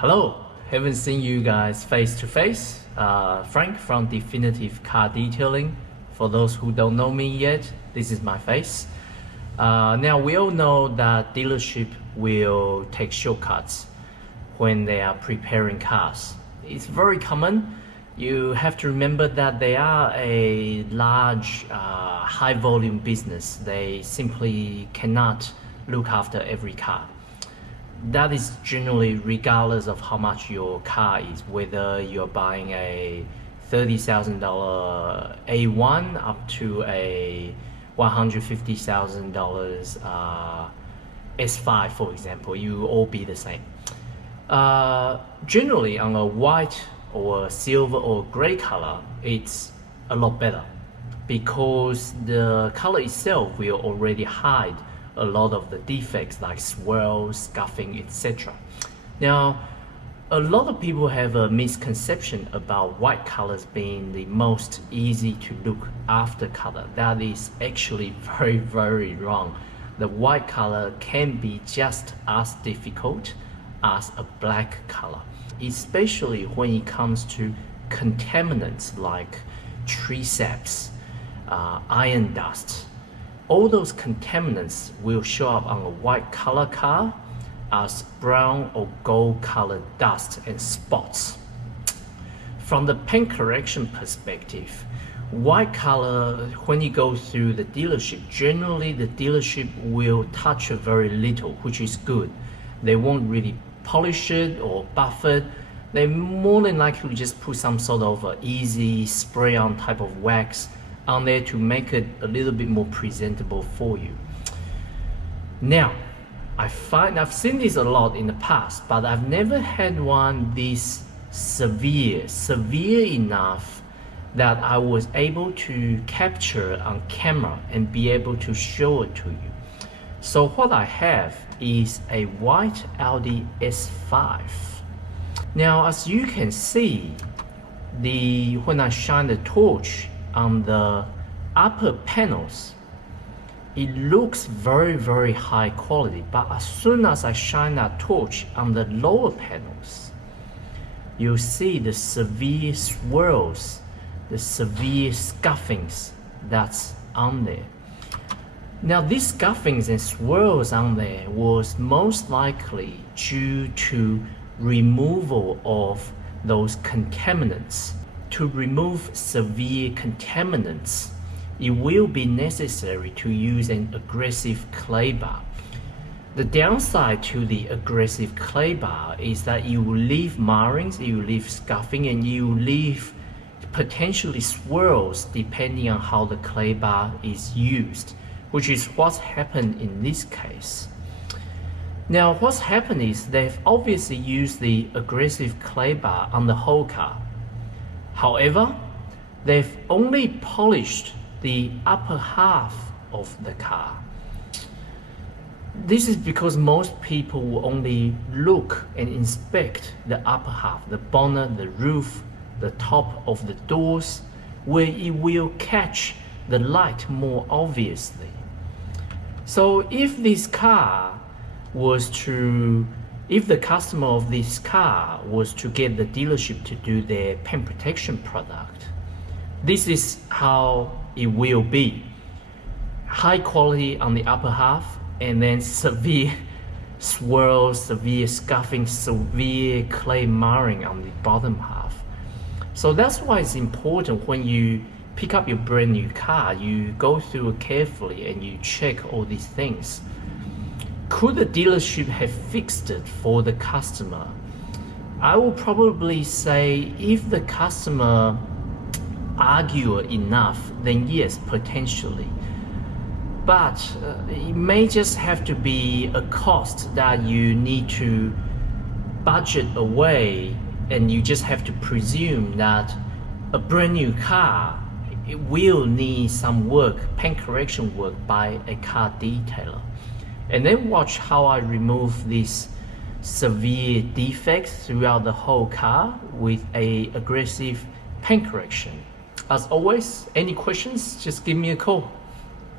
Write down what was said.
Hello, haven't seen you guys face to face. Frank from Definitive Car Detailing. For those who don't know me yet, this is my face. Now we all know that dealership will take shortcuts when they are preparing cars. It's very common. You have to remember that they are a large, high volume business. They simply cannot look after every car. That is generally regardless of how much your car is, whether you're buying a $30,000 A1 up to a $150,000 S5, for example, you all be the same. Generally, on a white or silver or gray color, it's a lot better because the color itself will already hide a lot of the defects like swirls, scuffing, etc. Now, a lot of people have a misconception about white colors being the most easy to look after color. That is actually very, very wrong. The white color can be just as difficult as a black color, especially when it comes to contaminants like tree saps, iron dust. All those contaminants will show up on a white color car as brown or gold colored dust and spots. From the paint correction perspective, white color, when you go through the dealership, generally the dealership will touch it very little, which is good. They won't really polish it or buff it. They more than likely just put some sort of easy spray on type of wax on there to make it a little bit more presentable for you. Now, I've seen this a lot in the past, but I've never had one this severe enough that I was able to capture it on camera and be able to show it to you. So what I have is a white Audi S5. Now, as you can see, when I shine the torch on the upper panels, it looks very, very high quality, but as soon as I shine that torch on the lower panels, you'll see the severe swirls, the severe scuffings that's on there. Now, these scuffings and swirls on there was most likely due to removal of those contaminants. To remove severe contaminants, it will be necessary to use an aggressive clay bar. The downside to the aggressive clay bar is that you will leave markings, you will leave scuffing, and you will leave potentially swirls depending on how the clay bar is used, which is what's happened in this case. Now, what's happened is they've obviously used the aggressive clay bar on the whole car. However, they've only polished the upper half of the car. This is because most people will only look and inspect the upper half, the bonnet, the roof, the top of the doors, where it will catch the light more obviously. So if the customer of this car was to get the dealership to do their paint protection product, this is how it will be. High quality on the upper half, and then severe swirls, severe scuffing, severe clay marring on the bottom half. So that's why it's important when you pick up your brand new car, you go through it carefully and you check all these things. Could the dealership have fixed it for the customer? I will probably say if the customer argued enough, then yes, potentially. But it may just have to be a cost that you need to budget away, and you just have to presume that a brand new car, it will need some work, paint correction work by a car detailer. And then watch how I remove these severe defects throughout the whole car with an aggressive paint correction. As always, any questions, just give me a call.